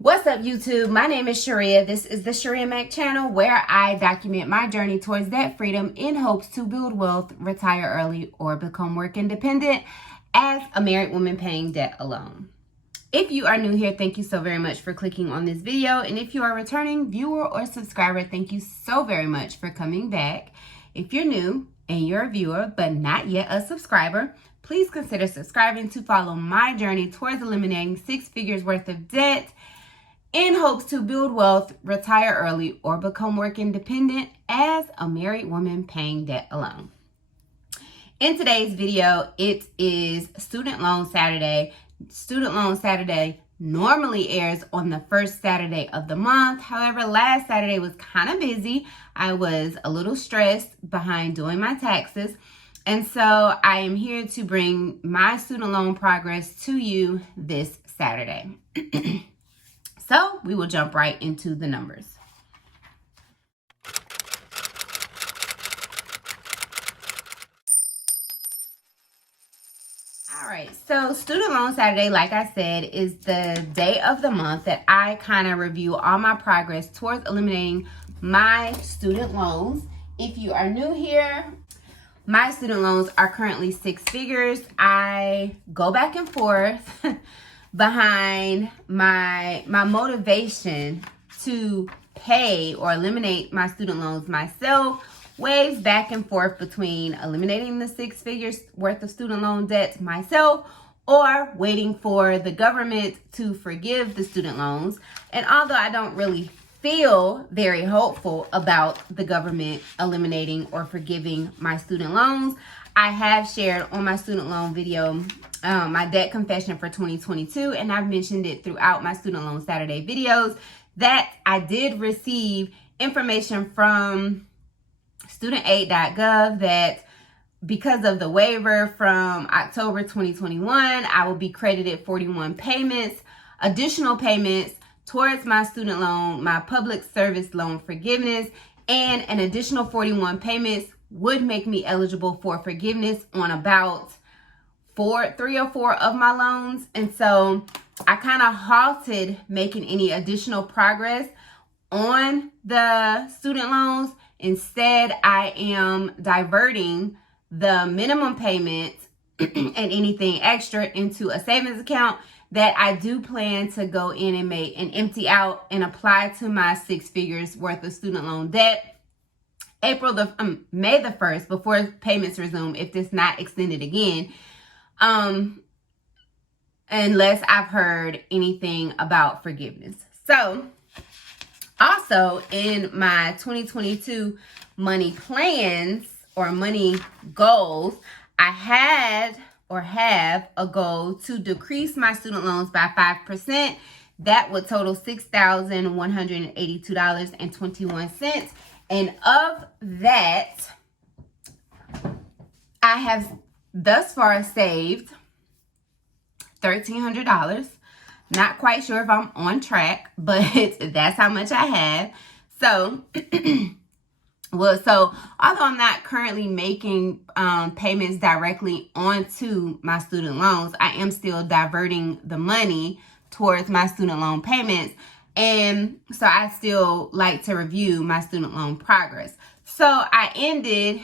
What's up, YouTube? My name is Shirria. This is the Shirria Mac channel where I document my journey towards debt freedom in hopes to build wealth, retire early, or become work independent as a married woman paying debt alone. If you are new here, thank you so very much for clicking on this video. And if you are a returning viewer or subscriber, thank you so very much for coming back. If you're new and you're a viewer but not yet a subscriber, please consider subscribing to follow my journey towards eliminating 6 figures worth of debt in hopes to build wealth, retire early, or become work independent as a married woman paying debt alone. In today's video, it is Student Loan Saturday. Student Loan Saturday normally airs on the first Saturday of the month. However, last Saturday was kind of busy. I was a little stressed behind doing my taxes. And so I am here to bring my student loan progress to you this Saturday. So we will jump right into the numbers. All right, so Student Loan Saturday, like I said, is the day of the month that I kind of review all my progress towards eliminating my student loans. If you are new here, my student loans are currently 6 figures. I go back and forth behind my motivation to pay or eliminate my student loans myself waves back and forth between eliminating the 6 figures worth of student loan debt myself or waiting for the government to forgive the student loans. And although I don't really feel very hopeful about the government eliminating or forgiving my student loans, I have shared on my student loan video my debt confession for 2022, and I've mentioned it throughout my Student Loan Saturday videos that I did receive information from studentaid.gov that because of the waiver from October 2021, I will be credited 41 payments, additional payments towards my student loan, my public service loan forgiveness, and an additional 41 payments would make me eligible for forgiveness on about 3 or 4 of my loans. And so I kind of halted making any additional progress on the student loans. Instead, I am diverting the minimum payment and anything extra into a savings account that I do plan to go in and make and empty out and apply to my 6 figures worth of student loan debt May the 1st, before payments resume, if it's not extended again, unless I've heard anything about forgiveness. So also in my 2022 money plans or money goals, I had or have a goal to decrease my student loans by 5%. That would total $6,182.21. And of that, I have thus far saved $1,300. Not quite sure if I'm on track, but that's how much I have. So, so although I'm not currently making payments directly onto my student loans, I am still diverting the money towards my student loan payments. And so I still like to review my student loan progress. So I ended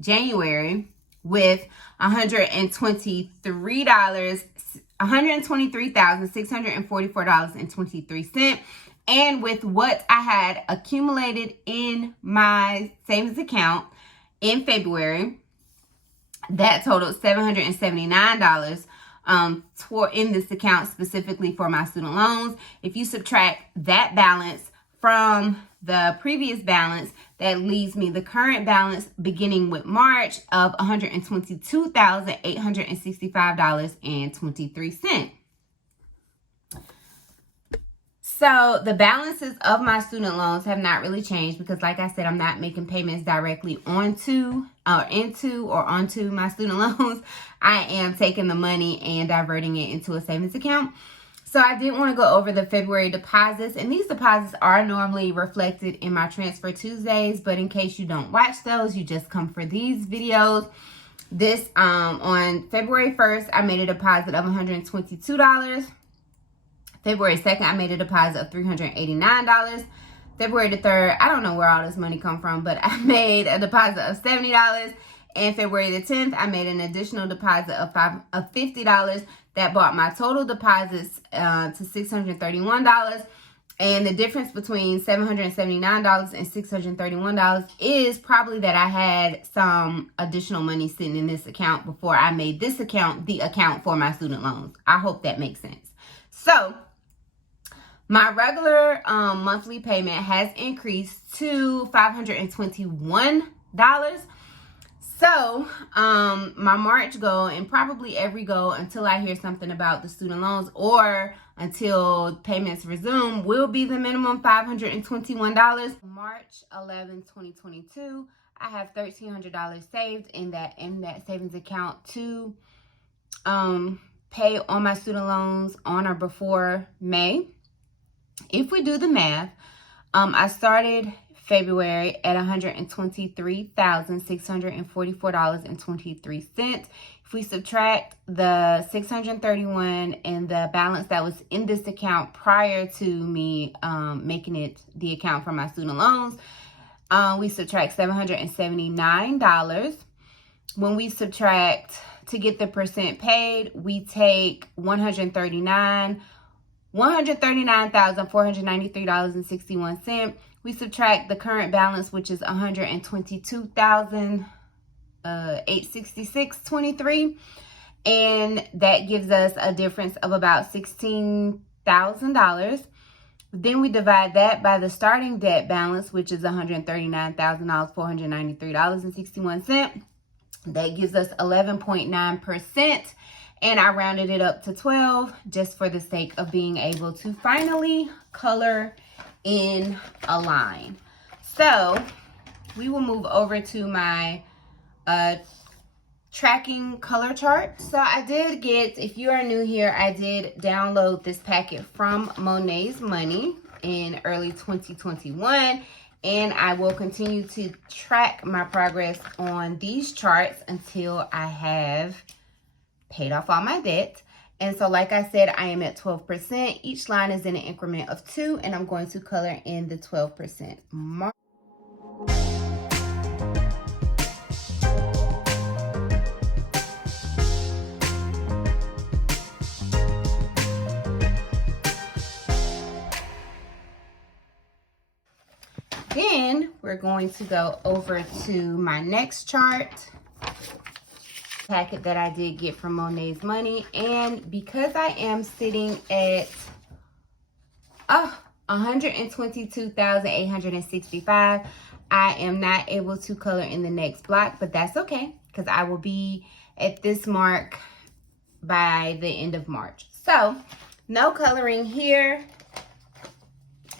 January with $123,644.23. And with what I had accumulated in my savings account in February, that totaled $779 in this account specifically for my student loans. If you subtract that balance from the previous balance, that leaves me the current balance beginning with March of $122,865.23. So the balances of my student loans have not really changed because, like I said, I'm not making payments directly onto my student loans. I am taking the money and diverting it into a savings account. So I did want to go over the February deposits, and these deposits are normally reflected in my Transfer Tuesdays, but in case you don't watch those, you just come for these videos. This on February 1st, I made a deposit of $122. February 2nd, I made a deposit of $389. February the 3rd, I don't know where all this money come from, but I made a deposit of $70. And February the 10th, I made an additional deposit of $50. That brought my total deposits to $631. And the difference between $779 and $631 is probably that I had some additional money sitting in this account before I made this account the account for my student loans. I hope that makes sense. So my regular monthly payment has increased to $521. So my March goal, and probably every goal until I hear something about the student loans or until payments resume, will be the minimum $521. March 11, 2022, I have $1,300 saved in that savings account to pay on my student loans on or before May. If we do the math, I started February at $123,644.23. If we subtract the $631 and the balance that was in this account prior to me making it the account for my student loans, we subtract $779. When we subtract to get the percent paid, we take $139,493.61. We subtract the current balance, which is $122,866.23, and that gives us a difference of about $16,000. Then we divide that by the starting debt balance, which is $139,493.61. That gives us 11.9%. And I rounded it up to 12 just for the sake of being able to finally color in a line. So we will move over to my tracking color chart. So I did get, if you are new here, I did download this packet from Monet's Money in early 2021. And I will continue to track my progress on these charts until I have paid off all my debt. And so like I said, I am at 12%. Each line is in an increment of 2, and I'm going to color in the 12% mark. Then we're going to go over to my next chart packet that I did get from Monet's Money. And because I am sitting at $122,865, I am not able to color in the next block, but that's okay because I will be at this mark by the end of March. So no coloring here,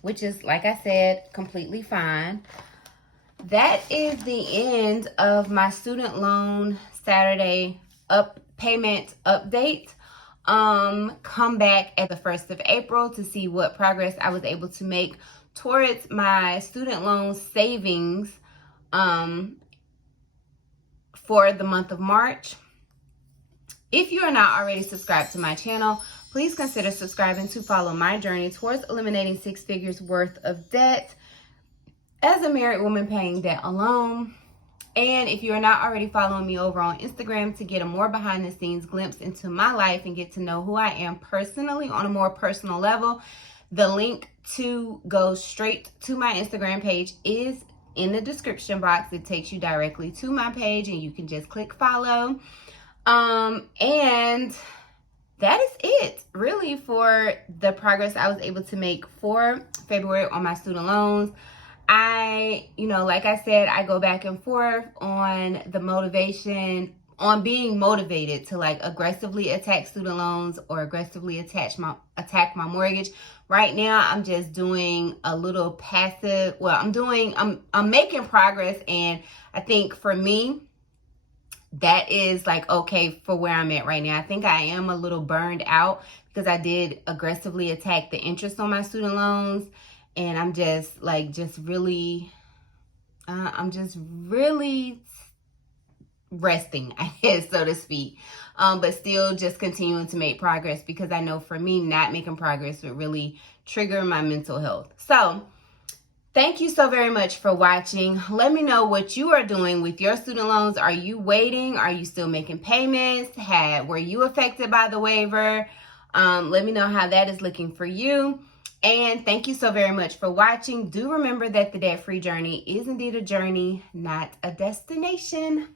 which is, like I said, completely fine. That is the end of my student loan Saturday payment update. Come back at the 1st of April to see what progress I was able to make towards my student loan savings for the month of March. If you are not already subscribed to my channel, please consider subscribing to follow my journey towards eliminating 6 figures worth of debt as a married woman paying debt alone. And if you are not already following me over on Instagram to get a more behind the scenes glimpse into my life and get to know who I am personally on a more personal level, the link to go straight to my Instagram page is in the description box. It takes you directly to my page and you can just click follow. And that is it really for the progress I was able to make for February on my student loans. Like I said, I go back and forth on the motivation, on being motivated to like aggressively attack student loans or aggressively attack my mortgage. Right now, I'm just doing a little passive. Well, I'm making progress, and I think for me, that is like okay for where I'm at right now. I think I am a little burned out because I did aggressively attack the interest on my student loans, and I'm just really resting, I guess, so to speak. But still just continuing to make progress, because I know for me, not making progress would really trigger my mental health. So thank you so very much for watching. Let me know what you are doing with your student loans. Are you waiting? Are you still making payments? Were you affected by the waiver? Let me know how that is looking for you. And thank you so very much for watching. Do remember that the debt-free journey is indeed a journey, not a destination.